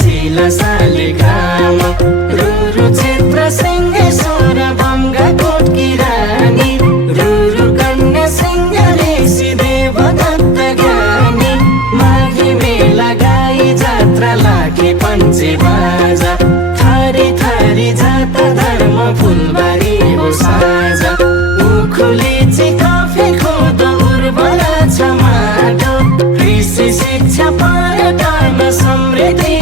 शिला शालिग्राम रुरु क्षेत्र सिंहेश्वर बङ्गा कोटकी रानी रुरु कन्या सिंहलेसी देवदत्त ज्ञानी माघे मेला गाई जात्रा लागे पञ्चे बाजा थरी थरी जात धर्म फुलबारी हो साझा उखुली कफी खोद उर्वर छ माटो कृषि शिक्षा पर्यटन समृद्धि